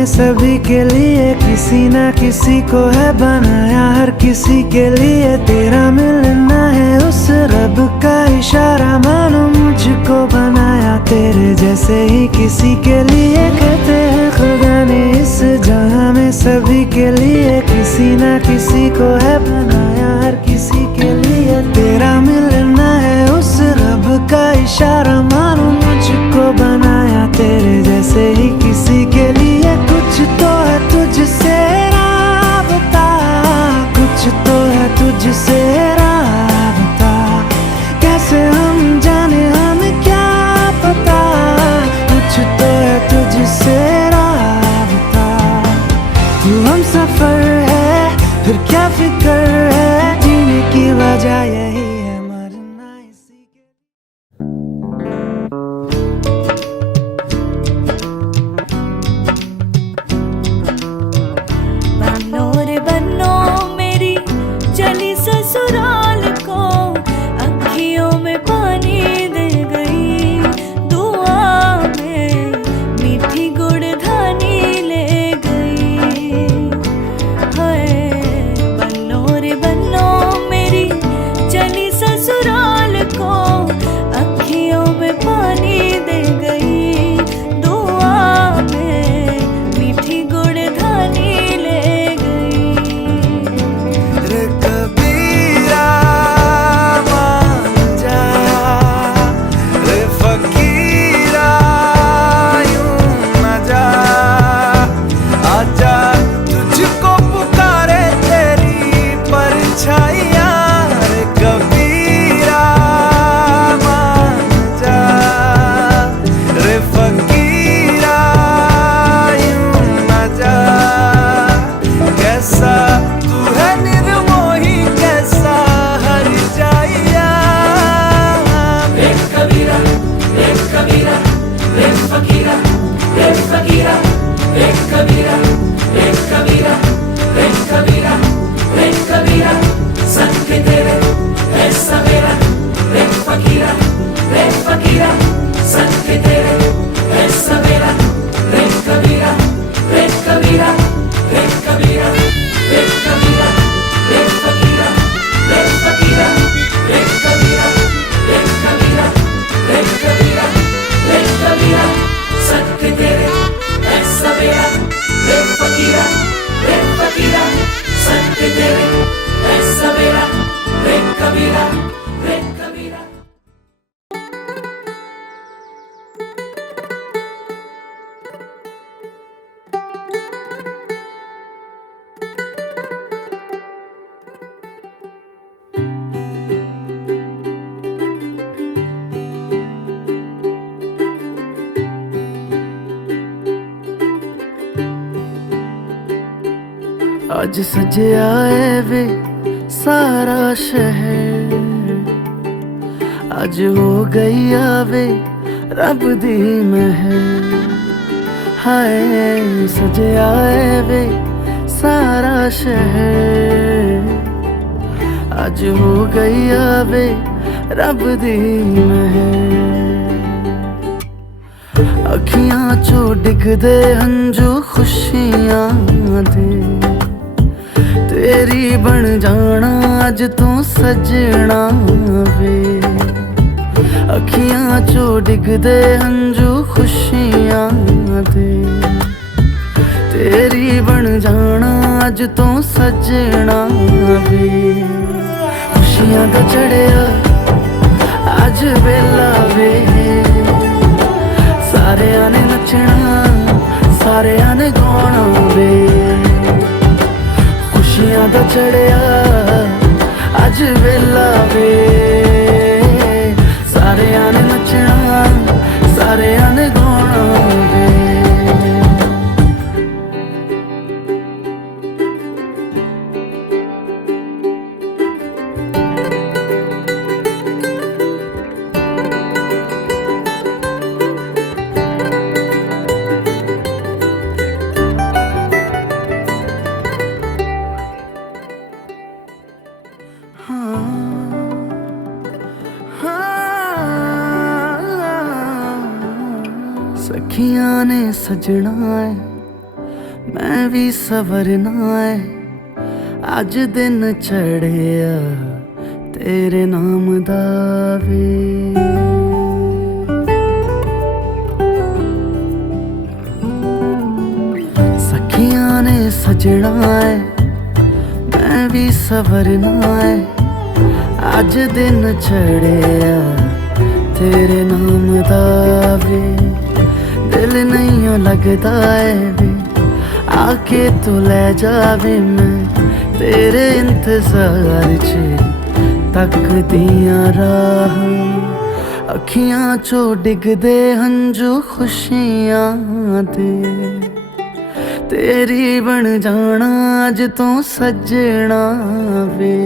में सभी के लिए किसी ना किसी को है बनाया, हर किसी के लिए तेरा मिलना है उस रब का इशारा। मानो मुझको बनाया तेरे जैसे ही किसी के लिए, कहते हैं खुदा ने इस जहां में सभी के लिए किसी ना किसी को है बनाया, हर किसी के लिए तेरा मिलना है उस रब का इशारा। मानो मुझको बनाया तेरे जैसे ही किसी के लिए, कुछ तो है तुझसे राबता, कुछ तो है तुझसे राबता, कैसे हम जाने हमें क्या पता, कुछ तो है तुझसे राबता। तू हम सफर है फिर क्या फिक्र है, जीने की वजह यही है मरना इसी के। बनो रे बनो मेरी चली ससुराल को, अखियों में पानी दे गई, दुआ में मीठी गुड़धानी ले गई। हाय बनो रे बनो मेरी चली ससुराल को, अखियों में पानी दे गई, दुआ में मीठी गुड़धानी ले गई। रे कबीरा मान जा, रे फकीरा यूं न जा, आजा तुझको पुकारे तेरी परछाइयाँ। रे कबीरा मान जा, रे फकीरा यूं न जा, कैसा तू है निर्मोही कैसा हर जाइया। एक कबीरा एक कबीरा एक फकीरा एक फकीरा एक कबीरा एक कबीरा एक कबीरा एक कबीरा, संग के तेरे ऐसा मेरा एक फकीरा एक फकीरा, संग के तेरे ऐसा मेरा एक कबीरा एक कबीरा एक कबीरा एक कबीरा एक फकीरा एक फकीरा एक कबीरा एक कबीरा एक कबीरा एक कबीरा, संग के तेरे ऐसा मेरा एक फकीरा एक फकीरा, संग के तेरे ऐसा मेरा एक कबीरा एक कबीरा। आज सजया है वे सारा शहर, आज हो गई आवे रब दी महर। हाय सजया है वे सारा शहर, आज हो गई आवे रब दी महर। अखियां चो डिगदे हंजू खुशियां दे, तेरी बन जाना अज तू सजना वे। अखियां चो डिगदे हंजू खुशियां दे, तेरी बन जाना अज तू सजना वे। खुशियां दा चढ़िया अज वेला वे, सारेयां ने नचना सारेयां ने गाना वे। खुशियां दा चढ़िया अज वेला वे, सारेयां ने नचना सारेयां ने गाना वे। सखियां ने सजना है मैं भी सवरना है अज दिन चढ़िया तेरे नाम दा वे। सखियां ने सजना है मैं भी सवरना है अज दिन चढ़िया तेरे नाम दा वे। दिल नहीं लगता है वे आके तू ले जावे मैं तेरे इंतजार च तकदियां राह। अखियां चो डिगदे हंजू खुशियां दे तेरी बन जाना अज तो सजना वे।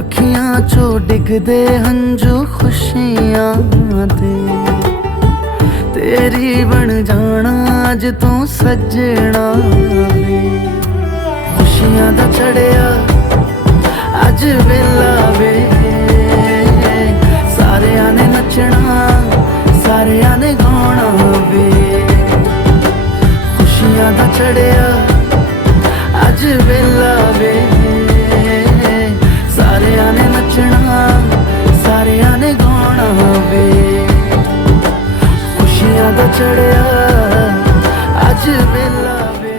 अखियां चो डिगदे हंजू खुशियां दे तेरी बन जाना अज तो सजना वे। खुशियां दा चढ़िया अज वेला वे सारियां ने नचना सारियां ने गाना वे। खुशियां दा चढ़िया अज वेला वे सारियां ने नचना सारियां ने गाना वे। खुशियां दा चढ़िया अज वेला वे।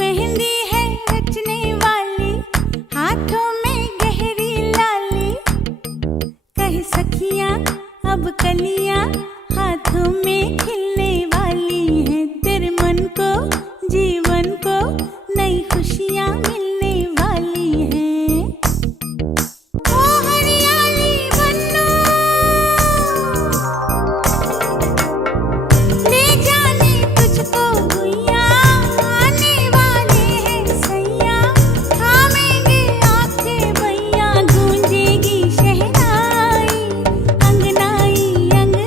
मेहंदी है रचने वाली हाथों में गहरी लाली। कह सखियां अब कलियां हाथों में खिलने वाली हैं। तेरे मन को जीवन को नई खुशियां मिलने वाली हैं। ओ हरियाली बन्नो ले जाने तुझको गुइया आने वाले हैं सैया। थामेंगे आंखें भैया गूंजेगी शहनाई अंगनाई अंगनाई।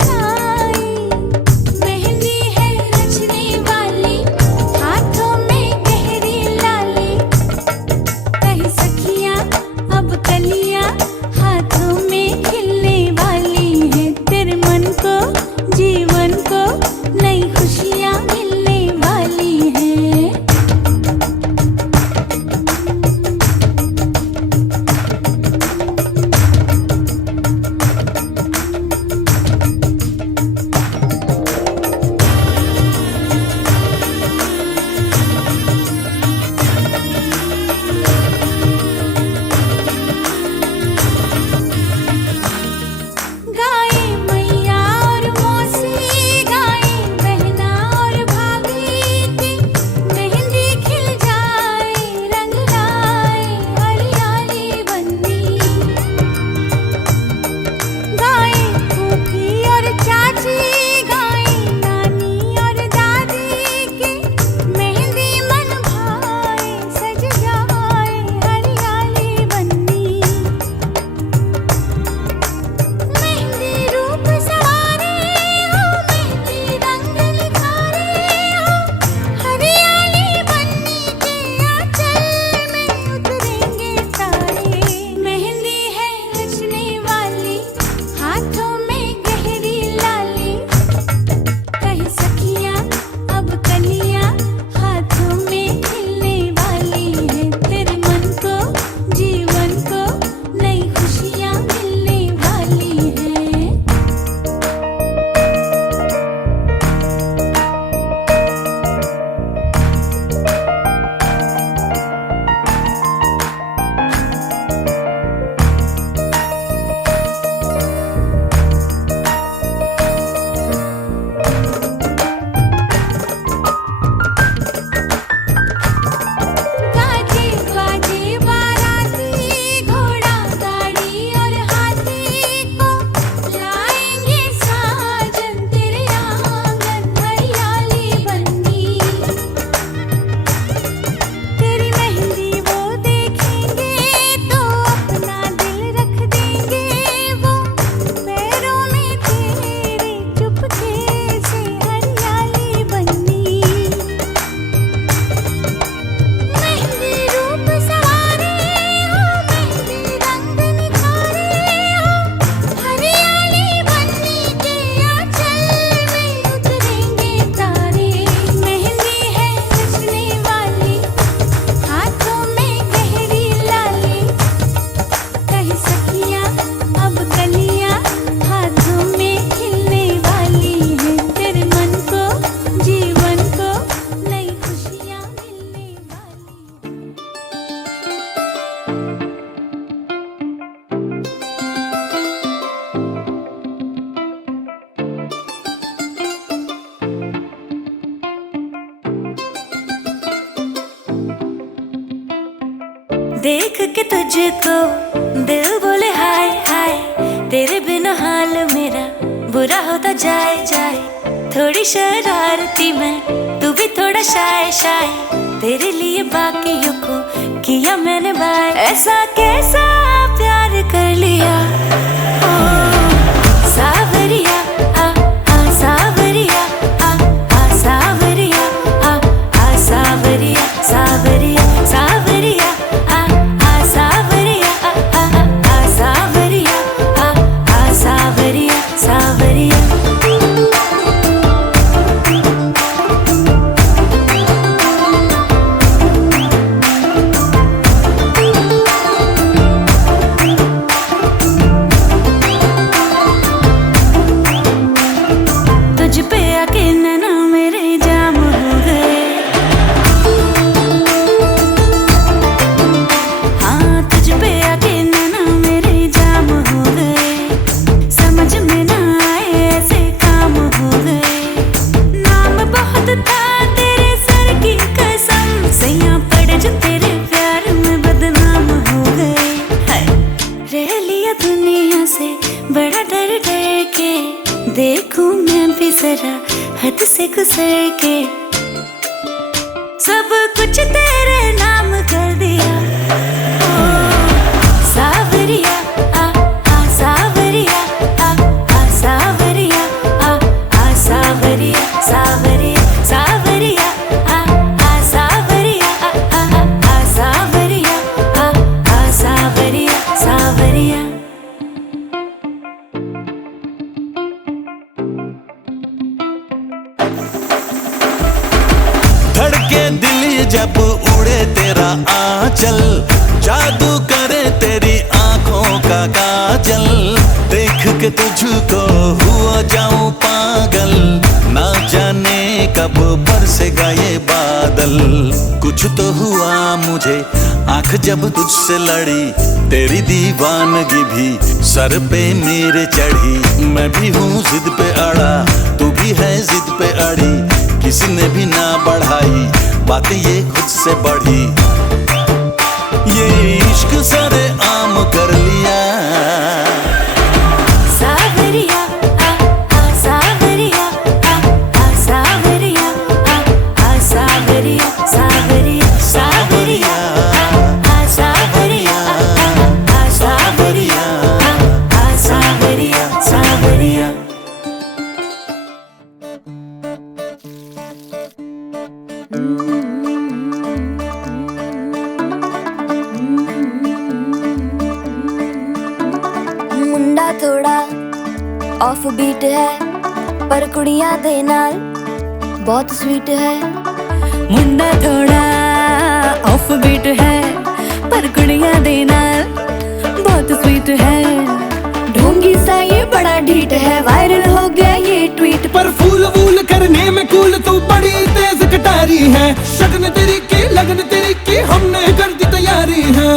देख के तुझको दिल बोले हाय हाय, तेरे बिना हाल मेरा बुरा होता जाए जाए। थोड़ी शरारती मैं, तू भी थोड़ा शाय शाय, तेरे लिए बाकियों को किया मैंने बाय। ऐसा कैसा प्यार कर लिया ओ सावरिया, सावरिया, सावरिया, सावरिया, सावरिया, सावरिया, सावरिया, सावरिया, सावरिया, सावरिया। तुझ पे आके नैना मेरे जाम हो गए, हाँ तुझ पे आके नैना मेरे जाम हो गए। समझ में ना आए ऐसे काम हो गए। नाम बहुत था तेरे सर की कसम, सैया पड़े जो तेरे प्यार में बदनाम हो गए। हाय रह लिया दुनिया से बड़ा डर डर के, देखूं मैं भी जरा हद से गुजर के। सब कुछ तेरे नाम कर दिया ओ सावरिया, सावरिया, सावरिया, सावरिया, सावरिया, सावरिया, सावरिया, सावरिया, सावरिया, सावरिया। धड़के दिल जब उड़े तेरा आंचल, जादू करे तेरी आंखों का काजल। देख के तुझको हुआ जाऊं पागल, ना जाने कब बरसेगा ये बादल। कुछ तो हुआ मुझे आंख जब तुझसे लड़ी, तेरी दीवानगी भी सर पे मेरे चढ़ी। मैं भी हूँ जिद पे अड़ा, तू भी है जिद पे अड़ी, किसी ने भी ना बढ़ाई बातें ये खुद से बढ़ी। ये इश्क सरे आम कर लिया सावरिया, सावरिया, सावरिया, सावरिया, सावरिया, सावरिया, सावरिया, सावरिया, सावरिया, सावरिया। मुंडा थोड़ा ऑफ बीट है, पर कुड़ियां दे नाल बहुत स्वीट है। मुंडा थोड़ा ऑफ बीट है, पर कुड़ियां दे नाल बहुत स्वीट है। ढोंगी सा ये बड़ा ढीठ है, वायरल हो गया ये ट्वीट। पर फूल वूल करने में कूल तू बड़ी तेज कटारी है। शगन तेरी की लगन तेरी की हमने कर दी तैयारी है।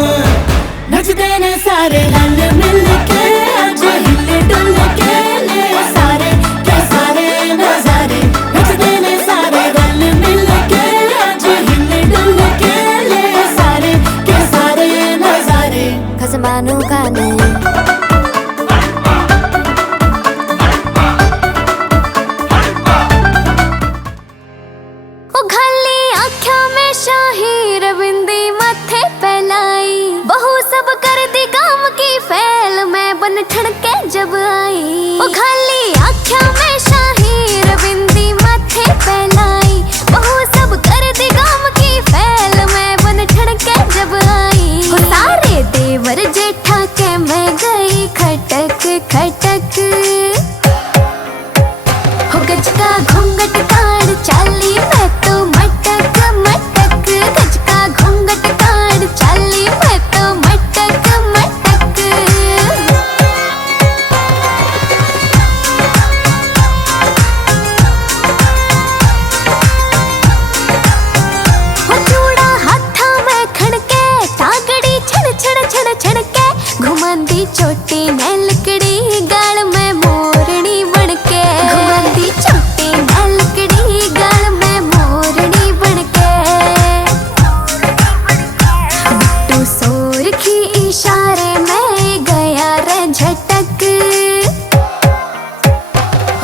नचते ने सारे रल मिल के, आज हिले डुल के ले सारे के सारे नजारे। नचते ने सारे रल मिल के, आज हिले डुल के ले सारे के सारे नजारे। खसमानों का नहीं शाही रविंदी मथे पहलाई, बहू सब कर दी काम की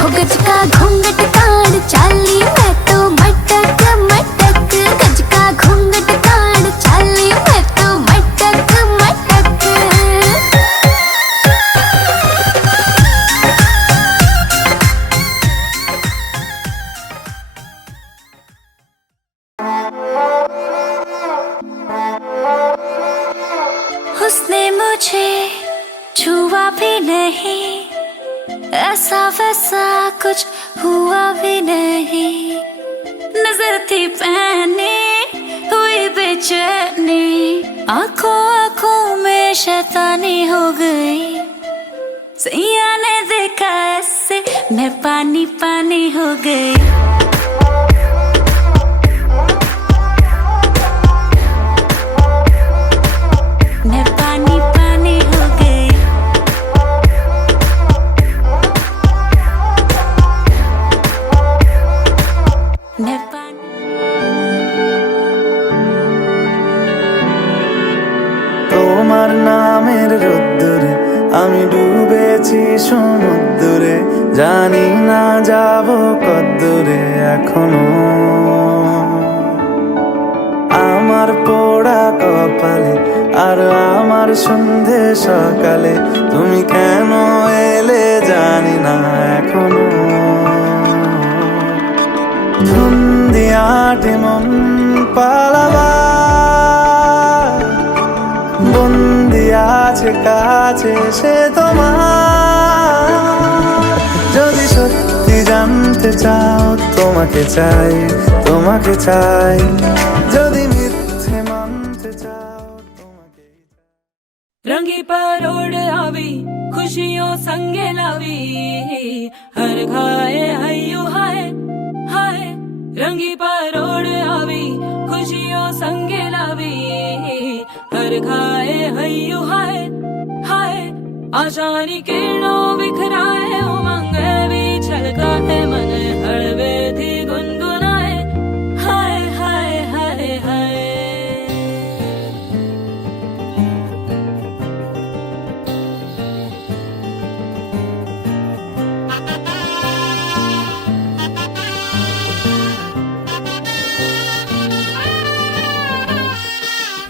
हो गज का घूंघट काढ़ चाली मैं तो मटक मटक, गज का घूंघट काढ़ चाली मैं तो मटक मटक। उसने मुझे छुआ भी नहीं, ऐसा वैसा कुछ हुआ भी नहीं। नजर थी पहनी हुई बेचैनी, आंखों आंखों में शैतानी हो गई। सैया ने देखा ऐसे मैं पानी पानी हो गई। मैं पानी पानी हो गई। मैं पानी। তোমার নামের রোদ্দুরে আমি ডুবেছি সমুদ্রে, জানি না যাব কদ্দুরে এখনো। আমার পোড়া কপালে আর আমার সন্ধে সকালে তুমি কেন এলে জানি না এখনো। ধুন্দিয়াটে মন পালাবার বন্দি আছে কাছে সে তোমার। যদি সত্যি জানতে চাও তোমাকে চাই, তোমাকে চাই। যদি মিথ্যে মানতে চাও তোমাকে। रंगी परोड़ आवी खुशियों संगे लावी, हर खाए हयू हाय हाय। रंगी परोड़ आवी खुशियों संगे लावी, हर खाए हयू हाय हाय। आशानी किरणों बिखराए उमंग भी छलकाए, मन हड़वे थी गुनगुनाए हाय हाय हाय हाय।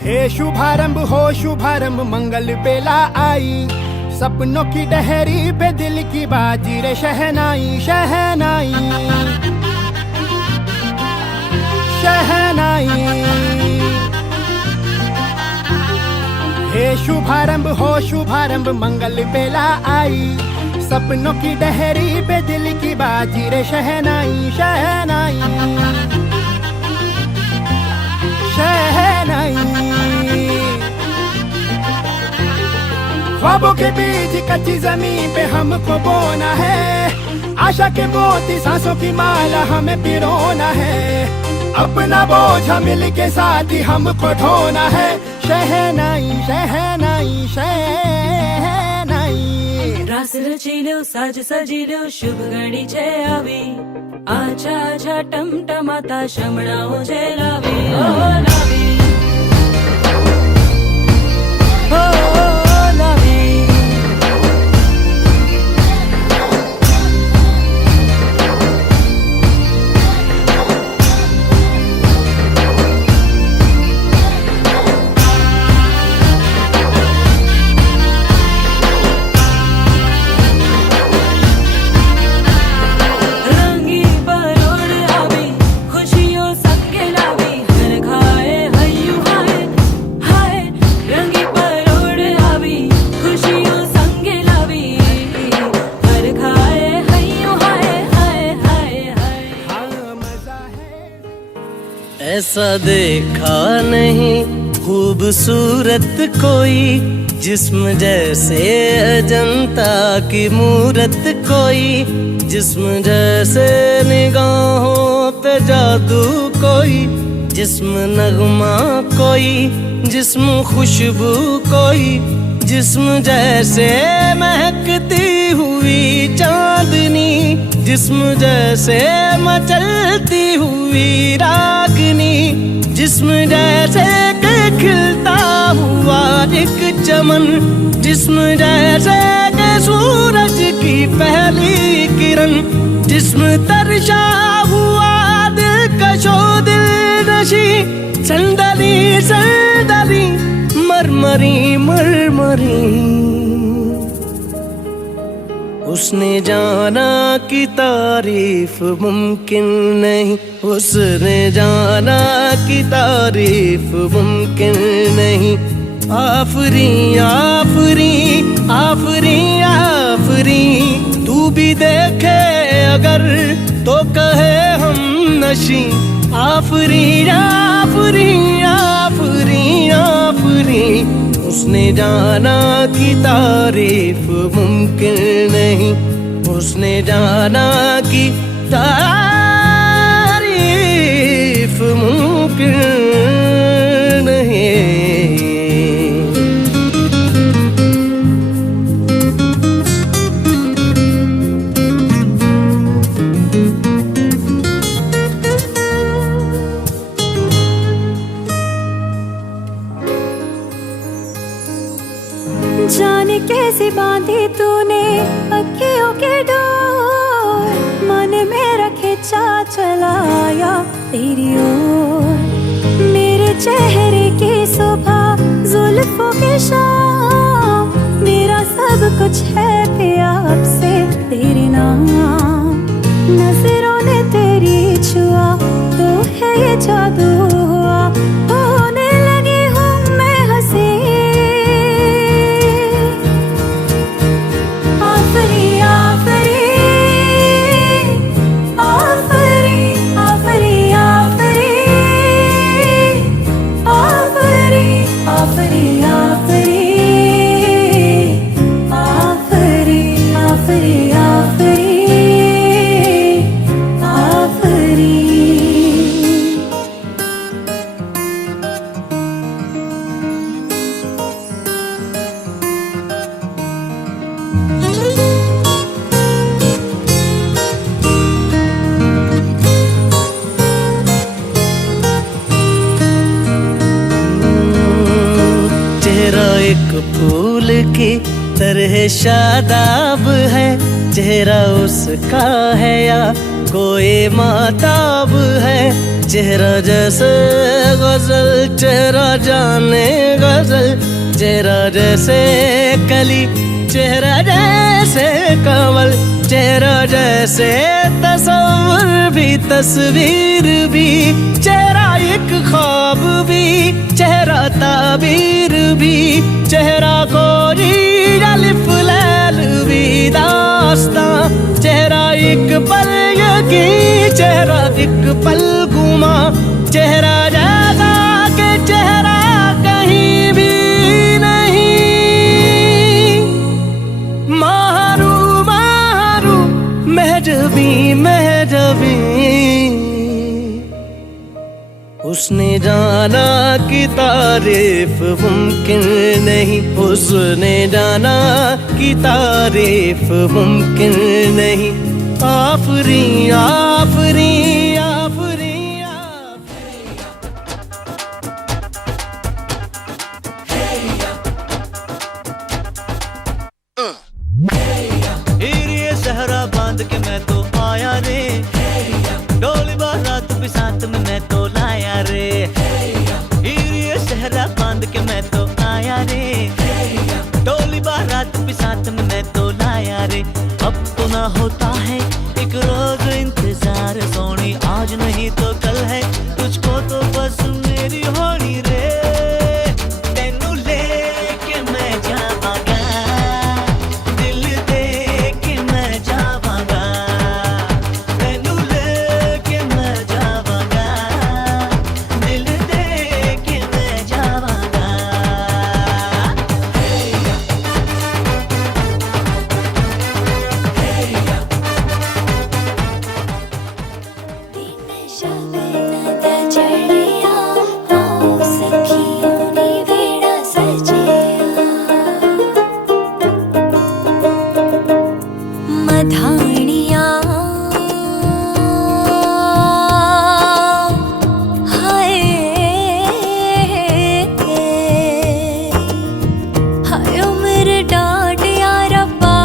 हे शुभारंभ हो शुभारंभ मंगल बेला आई, सपनों की डहरी पे दिल की बाजी रे शहनाई शहनाई शहनाई। हे शुभारंभ हो शुभारंभ मंगल बेला आई, सपनों की डहरी पे दिल की बाजी रे शहनाई शहनाई शहनाई। ख्वाबों के बीज कच्ची जमीन पे हमको बोना है, आशा के मोती सांसों की माला हमें पिरोना है। अपना बोझा मिल के साथ ही हमको ढोना है, शहनाई शहनाई शहनाई। रास रचिलो साज सजिलो शुभ घड़ी छे आवी, आछा आछा टमटमाता शमणाओ छे लावी ओ लावी ओ लावी। रंगी परोड़ आवी खुशियों संगे लावी, हर खाए हयू हाय हाय। रंगी परोड़ आवी खुशियों संगे लावी, हर खाए हयू हाय हाय हाय हाय। ऐसा देखा नहीं खूबसूरत कोई, जिस्म जैसे अजंता की मूरत कोई, जिस्म जैसे निगाहों पे जादू कोई, जिस्म नगमा कोई, जिस्म खुशबू कोई, जिस्म जैसे महकती हुई चांदनी, जिस्म जैसे मचलती हुई रागनी, जिस्म जैसे कि खिलता हुआ एक चमन, जिस्म जैसे कि सूरज की पहली किरण, जिस्म तरशा हुआ दिल कशो दिल नशी, संदली संदली मरमरी मरमरी। उसने जाना कि तारीफ मुमकिन नहीं, उसने जाना कि तारीफ मुमकिन नहीं। आफरी आफरी आफरी आफरी, तू भी देखे अगर तो कहे हम नशी। आफरी आफरी आफरी आफरी, उसने जाना कि तारीफ मुमकिन नहीं, उसने जाना कि तारीफ मुमकिन नहीं। जाने कैसी बांधी तूने अखियों के डोर, मन में रखे चा चलाया तेरी ओर। मेरे चेहरे की सुबह जुल्फों की शाम, मेरा सब कुछ है पिया अब से तेरे नाम। नजरों ने तेरी छुआ तो है ये जादू हुआ, होने लगी हूँ मैं हंसी। आफरी आफरी आफरी आफरी आफरी आफरी आफरी आफरी आफरी आफरी आफरी आफरी। चेहरा एक फूल की तरह शादाब है, चेहरा उसका है या कोई माताब है। चेहरा जैसे गजल चेहरा जाने गजल, चेहरा जैसे कली चेहरा जैसे कमल, चेहरा जैसे तस्वीर भी तस्वीर भी। चेहरा एक ख्वाब भी, चेहरा ताबीर भी, चेहरा कोरी अलिफ लैल भी दास्तां। चेहरा एक पल यकी, चेहरा एक पल गुमा, चेहरा जैसा के चेहरा कहीं भी नहीं। मारू मारू महजबी महजबी, उसने जाना कि तारीफ मुमकिन नहीं, उसने जाना कि तारीफ मुमकिन नहीं। आफरी आफरी आफरी ये सहरा बांध के मैं तो आया रे, डोली बारात भी साथ में मैं तो लाया रे। ये सहरा बांध के मैं तो आया रे, डोली बारात भी साथ में मैं तो लाया रे। अब तो ना होता है एक रोज इंतजार सोनी, आज नहीं तो कल है तुझको तो बस मेरी होनी रे। तेनू लेके मैं जावांगा, दिल दे के मैं जावांगा। तेनू लेके मैं जावांगा, दिल दे के मैं जावांगा। मधानिया हाय हाय उम्र डांडिया रब्बा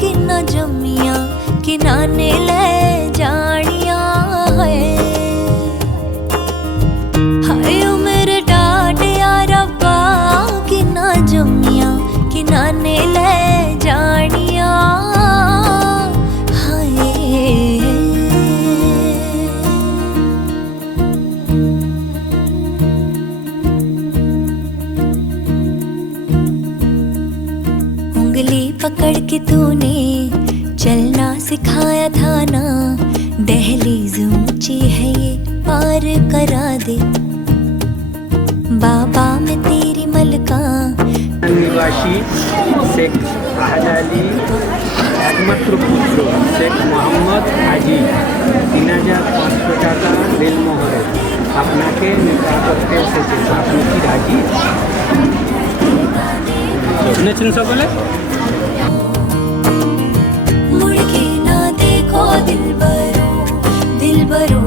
किन्ना जम्मिया किन्ना ने ले जानिया है। हाय ओ मेरे डाडिया रब्बा कि ना जम्मिया कि नाने ले जानिया। उंगली पकड़ के तूने चलना सिखाया था ना, दहलीज ऊंची है ये पार करा दे। बाबा मैं तेरी मलका। निवासी शेख হাজালি একমাত্র পুত্র শেখ মোহাম্মদ হাজি ৩৫০০ টাকা রেলমোহরে আপনাকে নিকাহ করতে এসেছেন, আপনি কি রাজি? শুনেছেন সকলে? मुड़ के ना देखो दिलबरो दिलबरो,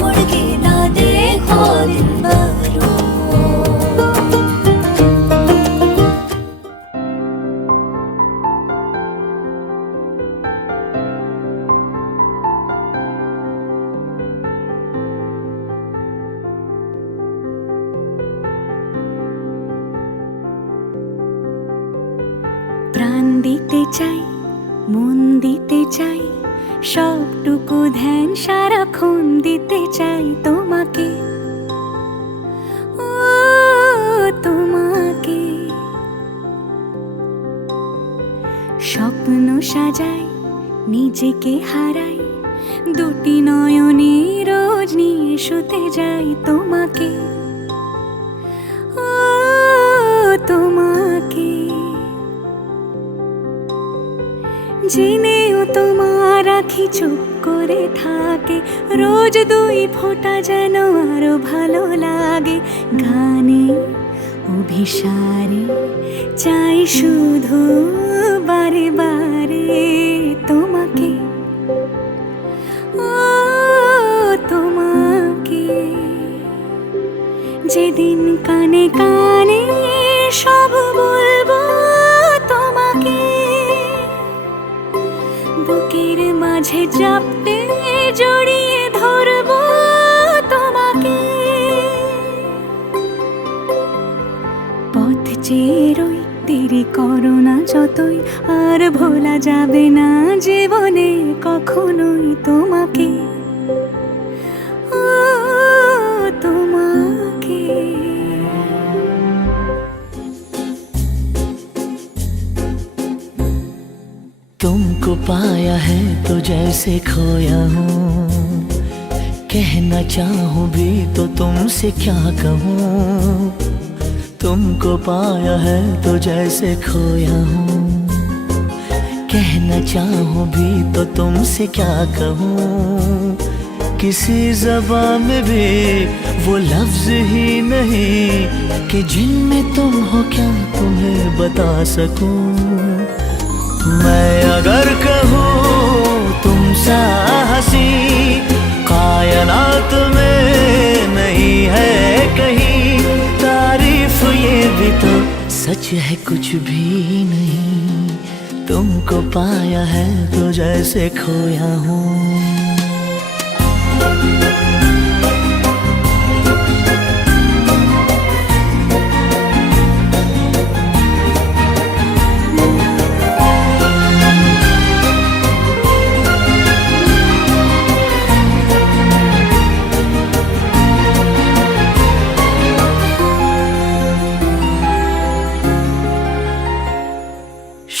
मुड़ के ना देखो दिलबरो। প্রাণ দিতে চাই, মন দিতে চাই, সবটুকু ধ্যান সারাক্ষণ দিতে চাই তোমাকে, ও তোমাকে। স্বপ্ন সাজাই, নিজেকে হারাই, দুটি নয়নে রোজ নিয়ে শুতে যাই তোমাকে, ও তোমাকে। জেনেও তোমার আখি চুপ করে থাকে, রোজ দুই ফোঁটা যেন আরো ভালো লাগে। গানে অভিসারে চাই শুধু বারে বারে তোমাকে, ও তোমাকে। যেদিন কানে কানে সব বলবো তোমাকে, বুকের মাঝে চাপতে জড়িয়ে ধরবো তোমাকে। পথ চেয়ে রই, দেরি করো না যতই, আর ভোলা যাবে না জীবনে কখনোই তোমাকে, ও তোমাকে। तुमको पाया है तो जैसे खोया हूँ, कहना चाहूँ भी तो तुमसे क्या कहूँ। तुमको पाया है तो जैसे खोया हूँ, कहना चाहूँ भी तो तुमसे क्या कहूँ। किसी ज़बान में भी वो लफ्ज़ ही नहीं कि जिनमें तुम हो क्या तुम्हें बता सकूँ। मैं अगर कहूँ तुम सा हंसी कायनात में नहीं है कहीं, तारीफ ये भी तो सच है कुछ भी नहीं। तुमको पाया है तो जैसे खोया हूँ।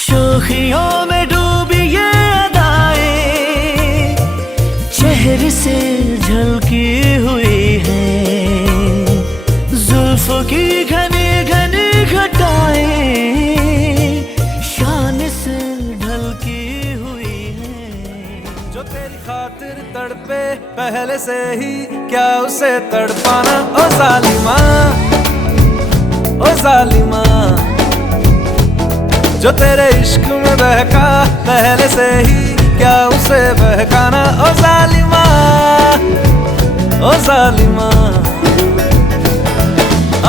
शोखियों में डूबी ये अदाएं चेहरे से झलकी हुई है, जुल्फों की घनी घनी घटाएं शान से ढलकी हुई है। जो तेरी खातिर तड़पे पहले से ही क्या उसे तड़पाना। ओ जालिमा, ओ जालिमा, जो तेरे इश्क में बहका पहले से ही क्या उसे बहकाना। ओ जालिमा, ओ जालिमा,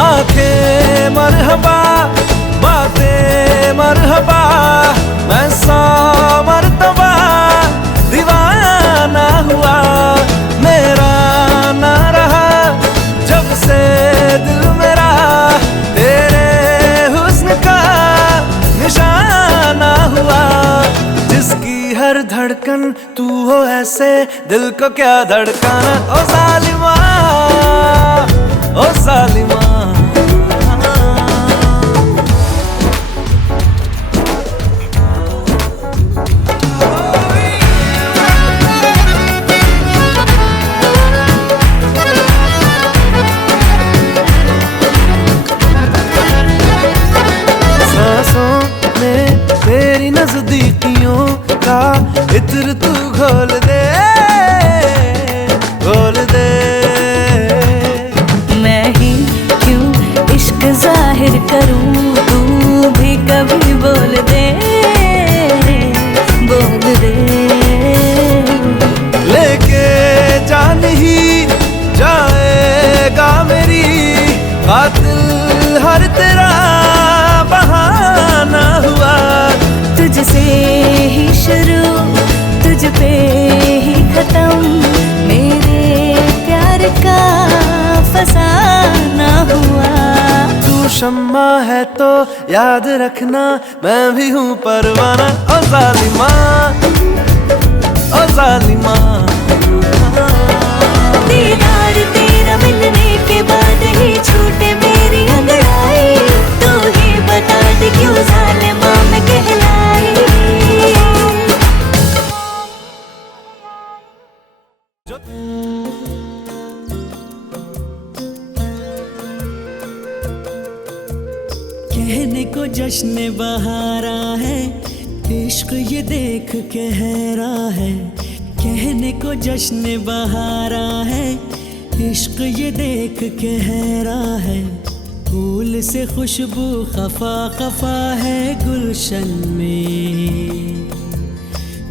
आंखें मरहबा बातें मरहबा, मैं 100 मरतबा दीवाना हर धड़कन तू हो ऐसे, दिल को क्या धड़काना। ओ जालिमा, ओ जालिमा। तेरी नजदीकियों का इत्र तू घोल दे, घोल दे। मैं ही क्यों इश्क जाहिर करूं, तू भी कभी बोल दे, बोल दे। लेके जान ही जाएगा मेरी कातिल हर तेरा बहाना हुआ। तुझसे ही शुरू, तुझ पे ही खत्म, मेरे प्यार का फसाना हुआ। तू शम्मा है तो याद रखना, मैं भी हूँ परवाना। ओ जालिमा, ओ जालिमा। दीदार तेरा मिलने के बाद ही छूटे मेरी अंगड़ाई, तू ही बता दे क्यों जालिमा मैं कहलाई। कहने को जश्न बहारा है, इश्क ये देख के हैरा है। कहने को जश्न बहारा है, इश्क ये देख के हैरा है। फूल से खुशबू खफा खफा है गुलशन में,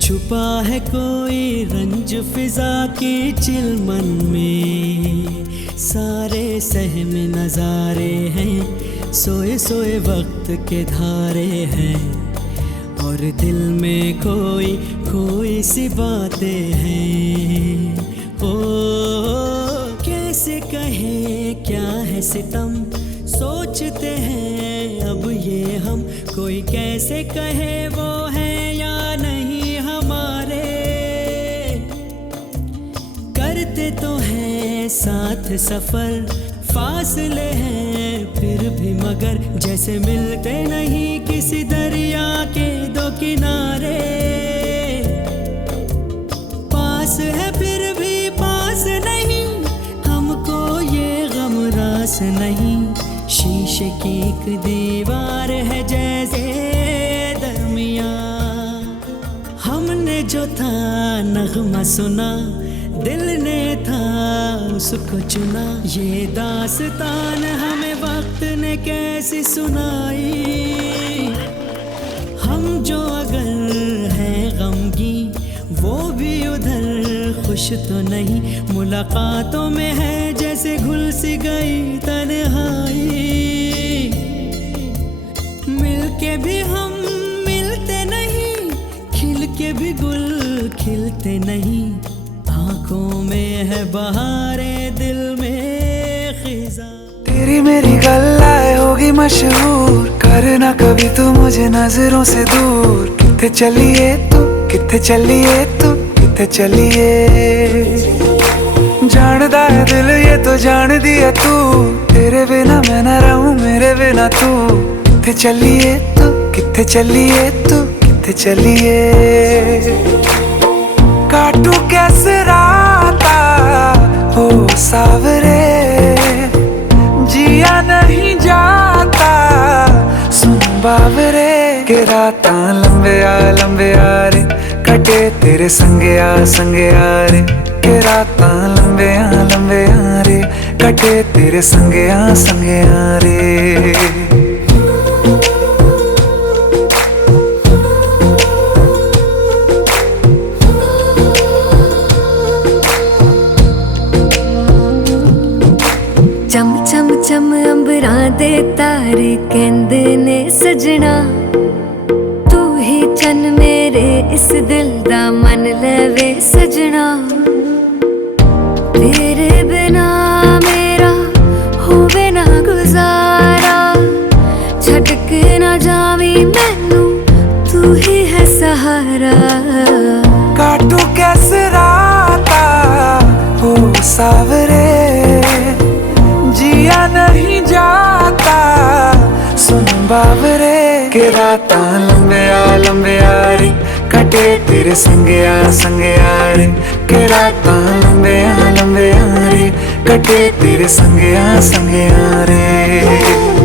छुपा है कोई रंज फिजा की चिलमन में। सारे सहम नजारे हैं, सोए सोए वक्त के धारे हैं, और दिल में कोई कोई सी बातें हैं। ओ कैसे कहें क्या है सितम, सोचते हैं अब ये हम, कोई कैसे कहे वो है या नहीं हमारे। करते तो हैं साथ सफर, फासले हैं फिर भी मगर, जैसे मिलते नहीं किसी दरिया के दो किनारे। पास है फिर भी पास नहीं, हमको ये गम रास नहीं। शीशे की एक दीवार है जैसे दरमिया, हमने जो था नगमा सुना, दिल ने था उसको चुना। ये दास्तान हमें वक्त ने कैसी सुनाई, हम जो अगर हैं गमगी वो भी उधर खुश तो नहीं। मुलाकातों में है जैसे घुल सी गई तन्हाई, मिलके भी हम मिलते नहीं, खिल के भी गुल खिलते नहीं। आँखों में है बहारे, दिल में खिज़ां। तेरी मेरी गल्लाए होगी मशहूर, करना कभी तू मुझे नजरों से दूर। किथे चलिए तू, किथे चलिए तू, किथे चलिए। जानदा है दिल ये तो जान दिया तू, तेरे बिना मैं न रहूं मेरे बिना तू। किथे चलिए तू, किथे चलिए तू, किथे चलिए। काटू कैसे राता हो सावरे, जिया नहीं जाता सुन बावरे। के राता लंबे आ रे, कटे तेरे संगे आ रे। के राता लंबे आ रे, कटे तेरे संगे आ रे। चम चम चम अंबरां दे तारे कहंदे ने सजना, तू ही चन मेरे इस दिल दा मन लवे सजना। तेरे बिना मेरा होवे ना गुजारा, छटक ना जावी मैनू तू ही है सहारा। रातां लंबिया लंबिया रे कटे तेरे संगया संगया रे के रातां लंबिया लंबिया रे कटे तेरे संगया संगया रे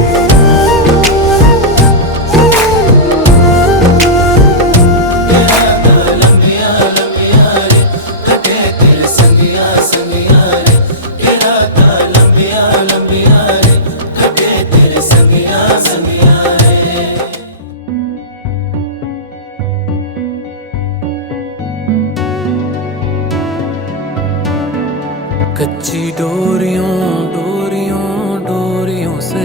कच्ची डोरियों डोरियों डोरियों से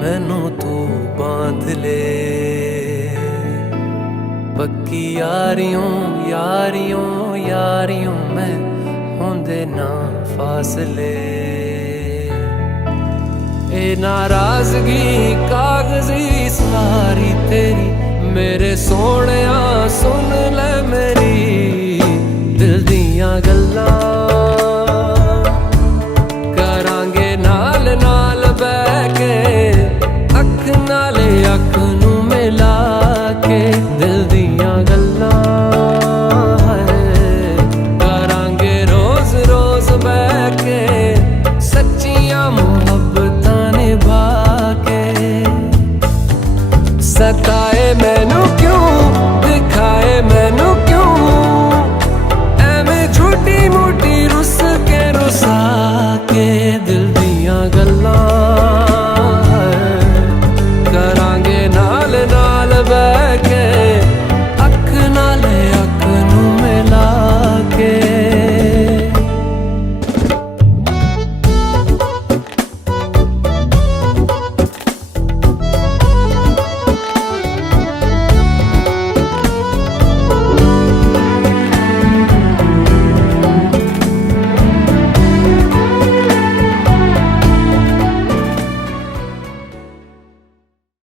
मैनू तू बांध ले पक्की यारियों यारियों यारियों में होंदे ना फासले ए नाराजगी कागजी सारी तेरी मेरे सोहणिया सुन ले मेरी